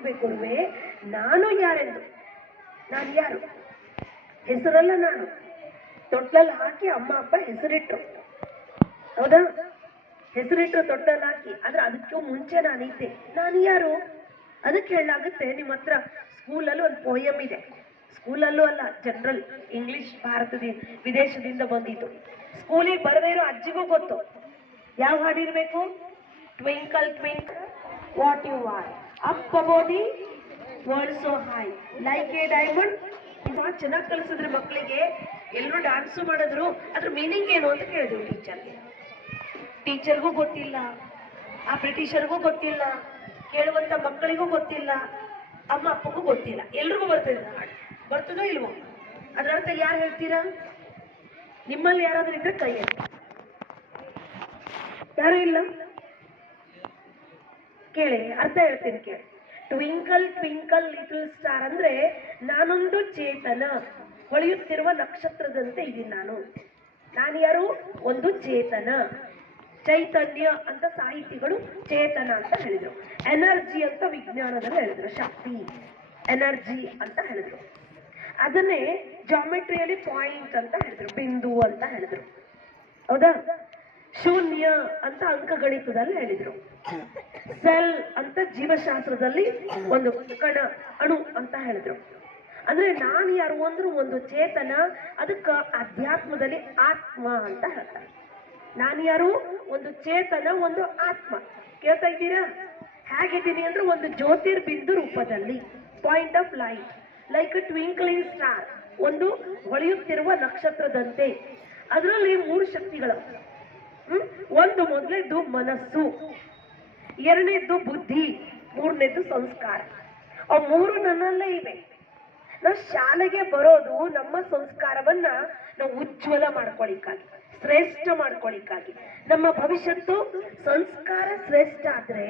ಹುಡುಕಬೇಕು ಗುರುವೇ, ನಾನು ಯಾರೆಂದು. ನಾನು ಯಾರು? ಹೆಸರಲ್ಲ ನಾನು. ತೊಟ್ಲಲ್ಲಿ ಹಾಕಿ ಅಮ್ಮ ಅಪ್ಪ ಹೆಸರಿಟ್ರು, ಹೌದಾ? ಹೆಸರಿಟ್ರು ತೊಟ್ಲಲ್ಲಿ ಹಾಕಿ. ಆದ್ರೆ ಅದಕ್ಕೂ ಮುಂಚೆ ನಾನಿದ್ದೆ. ನಾನು ಯಾರು ಅದಕ್ಕೆ ಹೇಳಲಾಗುತ್ತೆ. ನಿಮ್ಮ ಹತ್ರ ಸ್ಕೂಲಲ್ಲಿ ಒಂದು ಪೋಯಮ್ ಇದೆ. ಸ್ಕೂಲಲ್ಲೂ ಅಲ್ಲ, ಜನರಲ್ ಇಂಗ್ಲಿಷ್, ವಿದೇಶದಿಂದ ಬಂದಿದ್ದು. ಸ್ಕೂಲಿಗೆ ಬರದೇ ಇರೋ ಅಜ್ಜಿಗೂ ಗೊತ್ತು ಯಾವ ಹಾಡಿರ್ಬೇಕು. Twinkle twinkle what you are up above the world so high like a diamond. ಚೆನ್ನಾಗಿ ಕಲಿಸಿದ್ರೆ ಮಕ್ಕಳಿಗೆ ಎಲ್ಲರೂ ಡ್ಯಾನ್ಸು ಮಾಡಿದ್ರು. ಅದ್ರ ಮೀನಿಂಗ್ ಏನು ಅಂತ ಕೇಳಿದ್ರು ಟೀಚರ್ಗೆ. ಟೀಚರ್ಗೂ ಗೊತ್ತಿಲ್ಲ, ಆ ಬ್ರಿಟಿಷರ್ಗೂ ಗೊತ್ತಿಲ್ಲ, ಕೇಳುವಂತ ಮಕ್ಕಳಿಗೂ ಗೊತ್ತಿಲ್ಲ, ಅಮ್ಮ ಅಪ್ಪಗೂ ಗೊತ್ತಿಲ್ಲ. ಎಲ್ರಿಗೂ ಬರ್ತದೆ ಹಾಡು. ಬರ್ತದೋ ಇಲ್ವೋ? ಅದರ ಅರ್ಥ ಯಾರು ಹೇಳ್ತೀರಾ? ನಿಮ್ಮಲ್ಲಿ ಯಾರಾದ್ರೂ ಇದ್ರೆ ಕೈಯಲ್ಲಿ. ಯಾರು ಇಲ್ಲ? ಕೇಳಿ, ಅರ್ಥ ಹೇಳ್ತೀನಿ ಕೇಳಿ. ಟ್ವಿಂಕಲ್ ಟ್ವಿಂಕಲ್ ಲಿಟಲ್ ಸ್ಟಾರ್ ಅಂದ್ರೆ ನಾನೊಂದು ಚೇತನ, ಹೊಳೆಯುತ್ತಿರುವ ನಕ್ಷತ್ರದಂತೆ ಇದ್ದೀನಿ ನಾನು. ನಾನು ಯಾರು? ಒಂದು ಚೇತನ, ಚೈತನ್ಯ ಅಂತ ಸಾಹಿತಿಗಳು ಚೇತನ ಅಂತ ಹೇಳಿದ್ರು. ಎನರ್ಜಿ ಅಂತ ವಿಜ್ಞಾನದಲ್ಲಿ ಹೇಳಿದ್ರು, ಶಕ್ತಿ, ಎನರ್ಜಿ ಅಂತ ಹೇಳಿದ್ರು. ಅದನ್ನೇ ಜಾಮೆಟ್ರಿಯಲ್ಲಿ ಪಾಯಿಂಟ್ ಅಂತ ಹೇಳಿದ್ರು, ಬಿಂದು ಅಂತ ಹೇಳಿದ್ರು, ಹೌದಾ? ಶೂನ್ಯ ಅಂತ ಅಂಕಗಣಿತದಲ್ಲಿ ಹೇಳಿದ್ರು. ಸೆಲ್ ಅಂತ ಜೀವಶಾಸ್ತ್ರದಲ್ಲಿ ಒಂದು ಕಣ, ಅಣು ಅಂತ ಹೇಳಿದ್ರು. ಅಂದ್ರೆ ನಾನು ಯಾರು ಅಂದ್ರೂ ಒಂದು ಚೇತನ, ಅದಕ್ಕ ಅಧ್ಯಾತ್ಮದಲ್ಲಿ ಆತ್ಮ ಅಂತ ಹೇಳ್ತಾರೆ. ನಾನು ಯಾರು? ಒಂದು ಚೇತನ, ಒಂದು ಆತ್ಮ. ಕೇಳ್ತಾ ಇದ್ದೀರಾ? ಹೇಗಿದ್ದೀನಿ ಅಂದ್ರೆ ಒಂದು ಜ್ಯೋತಿರ್ಬಿಂದು ರೂಪದಲ್ಲಿ, point of light, like a twinkling star, ಒಂದು ಹೊಳೆಯುತ್ತಿರುವ ನಕ್ಷತ್ರದಂತೆ. ಅದರಲ್ಲಿ 3 ಶಕ್ತಿಗಳು. ಒಂದು ಮೊದಲನೇದು ಮನಸ್ಸು, ಎರಡನೇದು ಬುದ್ಧಿ, ಮೂರನೇದು ಸಂಸ್ಕಾರ. ಅವು 3 ನನ್ನಲ್ಲೇ ಇವೆ. ನಾವು ಶಾಲೆಗೆ ಬರೋದು ನಮ್ಮ ಸಂಸ್ಕಾರವನ್ನ ನಾವು ಉಜ್ವಲ ಮಾಡ್ಕೊಳಿಕ್ಕಾಗಿ, ಶ್ರೇಷ್ಠ ಮಾಡ್ಕೊಳಿಕ್ಕಾಗಿ. ನಮ್ಮ ಭವಿಷ್ಯತ್ತು ಸಂಸ್ಕಾರ ಶ್ರೇಷ್ಠ ಆದ್ರೆ